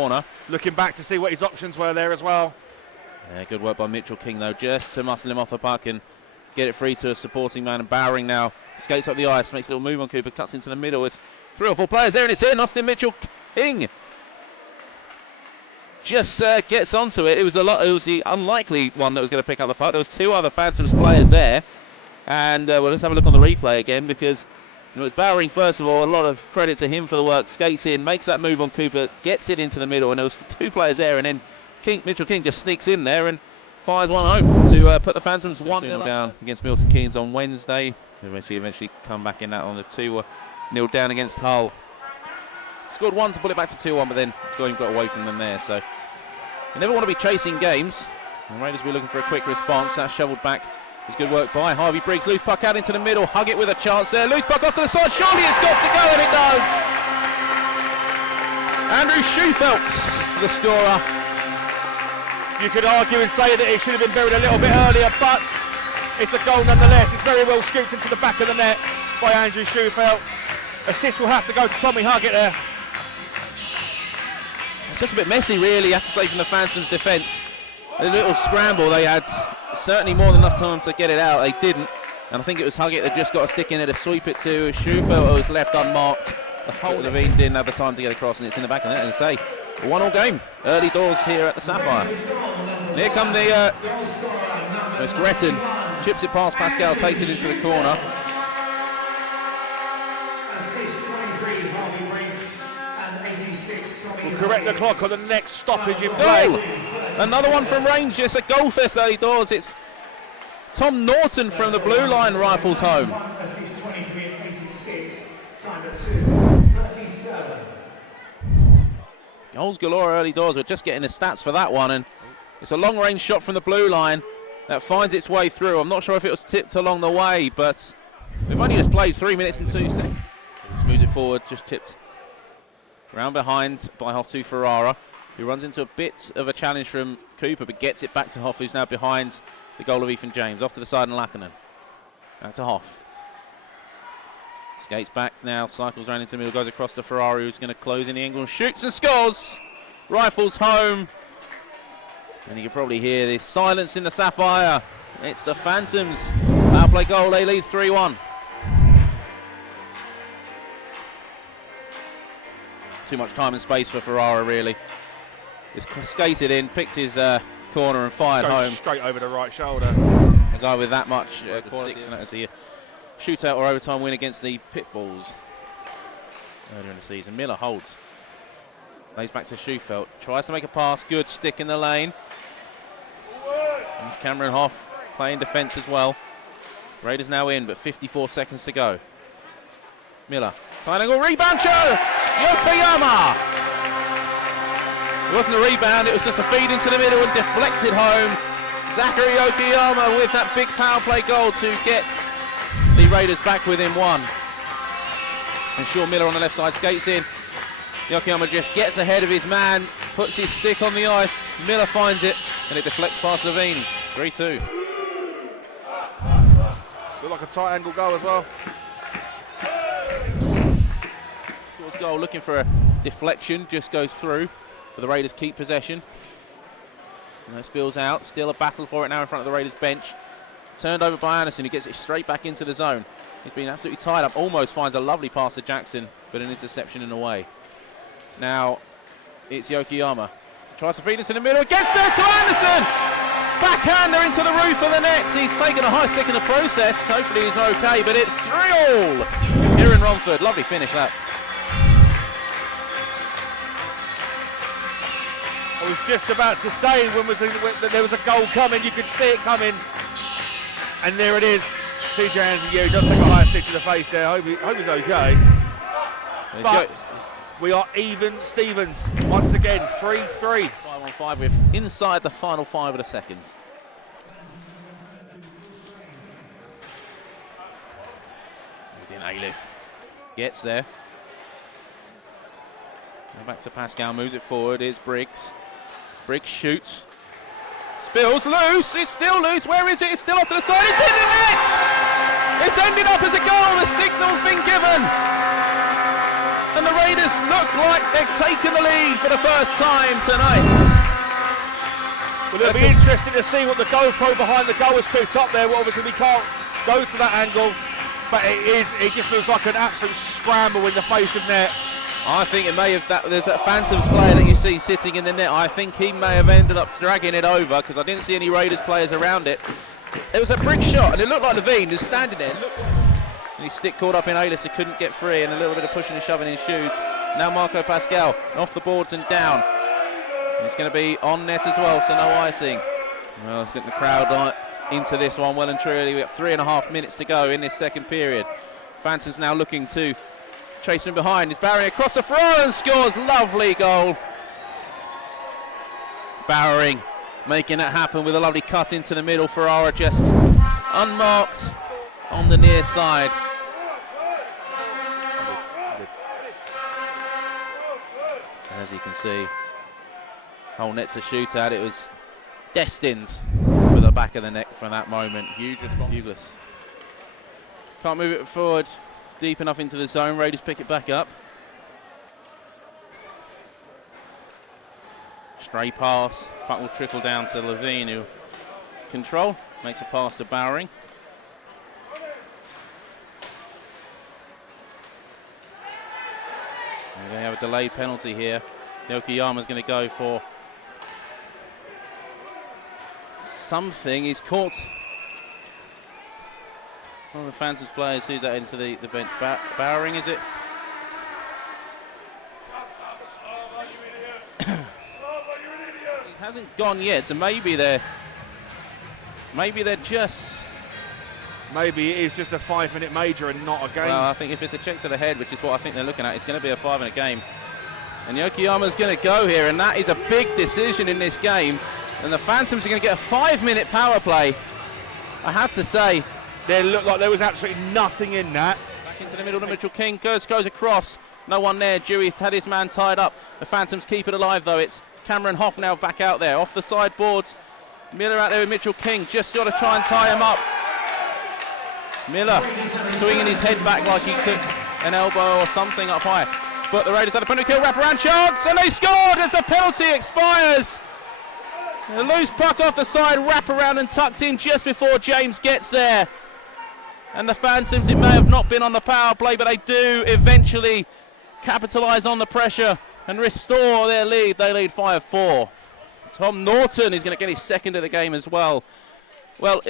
corner. Looking back to see what his options were there as well. Yeah, good work by Mitchell King, though, just to muscle him off the puck and get it free to a supporting man. And Bowering now skates up the ice, makes a little move on Cooper, cuts into the middle. It's 3 or 4 players there, and it's in. Austin Mitchell King just gets onto it. It was the unlikely one that was going to pick up the puck. There was 2 other Phantoms players there. And well, let's have a look on the replay again, because it's Bowering first of all. A lot of credit to him for the work. Skates in, makes that move on Cooper, gets it into the middle, and there was 2 players there, and then Mitchell King just sneaks in there and fires one home to put the Phantoms 1-0 down against Milton Keynes on Wednesday. Eventually come back in that on the 2-0 down against Hull. Scored 1 to pull it back to 2-1, but then got away from them there. So you never want to be chasing games. The Raiders will be looking for a quick response. That's shovelled back. It's good work by Harvey Briggs. Loose puck out into the middle. Hug it with a chance there. Loose puck off to the side. Surely it's got to go, and it does. Andrew Schufelt's the scorer. You could argue and say that it should have been buried a little bit earlier, but it's a goal nonetheless. It's very well scooped into the back of the net by Andrew Schufelt. Assist will have to go to Tommy Huggett there. It's just a bit messy, really, I have to say, from the Phantoms' defence. A little scramble. They had certainly more than enough time to get it out. They didn't. And I think it was Huggett that just got a stick in there to sweep it to Schufelt, who was left unmarked. The whole Levine didn't have the time to get across, and it's in the back of the net. And say, a 1-1 game. Early doors here at the Sapphire. And here come the it's Gretton. Chips it past Pascal, takes it into the corner. We'll correct the clock on the next stoppage in play. Another one from range. It's a goal fest early doors. It's Tom Norton from the blue line rifles home. Goals galore early doors. We're just getting the stats for that one, and it's a long range shot from the blue line that finds its way through. I'm not sure if it was tipped along the way, but we've only just played 3 minutes and 2 seconds. Just moves it forward, just tipped round behind by Hoff to Ferrara, who runs into a bit of a challenge from Cooper, but gets it back to Hoff, who's now behind the goal of Ethan James. Off to the side and Lackanen. Back to Hoff. Skates back now, cycles round into the middle, goes across to Ferrari, who's going to close in the angle, shoots and scores! Rifles home. And you can probably hear the silence in the Sapphire. It's the Phantoms. Power play goal, they lead 3-1. Too much time and space for Ferrara, really. Just skated in, picked his corner and fired home. Straight over the right shoulder. A guy with that much quality. And that was the shootout or overtime win against the Pitbulls earlier in the season. Miller holds. Lays back to Schufelt. Tries to make a pass. Good stick in the lane. And it's Cameron Hoff playing defence as well. Raiders now in, but 54 seconds to go. Miller. Tight angle rebound shot! Yokoyama! It wasn't a rebound, it was just a feed into the middle and deflected home. Zachary Yokoyama with that big power play goal to get the Raiders back within 1. And Sean Miller on the left side skates in. Yokoyama just gets ahead of his man, puts his stick on the ice. Miller finds it, and it deflects past Levine. 3-2. Looked like a tight angle goal as well. Towards goal, looking for a deflection, just goes through. But the Raiders keep possession. And it spills out. Still a battle for it now in front of the Raiders bench. Turned over by Anderson, who gets it straight back into the zone. He's been absolutely tied up. Almost finds a lovely pass to Jackson, but an interception in the way. Now it's Yokoyama. Tries to feed into the middle. Gets there to Anderson! Backhander into the roof of the net. He's taken a high stick in the process. Hopefully he's okay, but it's 3-all here in Romford. Lovely finish that. I was just about to say when there was a goal coming, you could see it coming. And there it is. TJ Anziou does take a high stick to the face there. Hope he's okay. But we are even Stevens once again, 3-3. 5-on-5 with inside the final 5 of the second. Alif gets there. Now back to Pascal, moves it forward. Here's Briggs. Briggs shoots. Spills loose. It's still loose. Where is it? It's still off to the side. It's in the net! It's ended up as a goal. The signal's been given. And the Raiders look like they've taken the lead for the first time tonight. Well, it'll be interesting to see what the GoPro behind the goal has picked up there. Well, obviously we can't go to that angle, but it just looks like an absolute scramble in the face of net. I think it may have, there's that Phantoms player that you see sitting in the net. I think he may have ended up dragging it over because I didn't see any Raiders players around it. It was a brick shot and it looked like Levine who's standing there. And his stick caught up in Aylis, he couldn't get free, and a little bit of pushing and shoving in shoes. Now Marco Pascal off the boards and down. And it's going to be on net as well, so no icing. Well, let's get the crowd into this one well and truly. We've got 3.5 minutes to go in this second period. Phantoms now looking to chase from behind. He's Barry across the floor and scores. Lovely goal. Bowering making that happen with a lovely cut into the middle. Ferrara just unmarked on the near side. And as you can see, whole net's a shootout. It was destined for the back of the net from that moment. Huge response. Hughless. Can't move it forward deep enough into the zone. Raiders pick it back up. Stray pass. Puck will trickle down to Levine, who control. Makes a pass to Bowering. And they have a delayed penalty here. Yokoyama's going to go for something. He's caught one of the Phantoms players. Who's that into the bench? Bowering, is it? He hasn't gone yet, so maybe they're just. Maybe it is just a 5-minute major and not a game. Well, I think if it's a check to the head, which is what I think they're looking at, it's going to be a 5-minute game. And Yokoyama's going to go here, and that is a big decision in this game. And the Phantoms are going to get a 5-minute power play. I have to say, they looked like there was absolutely nothing in that. Back into the middle to Mitchell King. Goes across. No one there. Dewey's had his man tied up. The Phantoms keep it alive, though. It's Cameron Hoff now back out there. Off the sideboards. Miller out there with Mitchell King. Just got to try and tie him up. Miller swinging his head back like he took an elbow or something up high. But the Raiders had a penalty kill wraparound chance, and they scored as the penalty expires. A loose puck off the side, wraparound and tucked in just before James gets there. And the Phantoms, it may have not been on the power play, but they do eventually capitalise on the pressure and restore their lead. They lead 5-4. Tom Norton is going to get his second of the game as well. Well,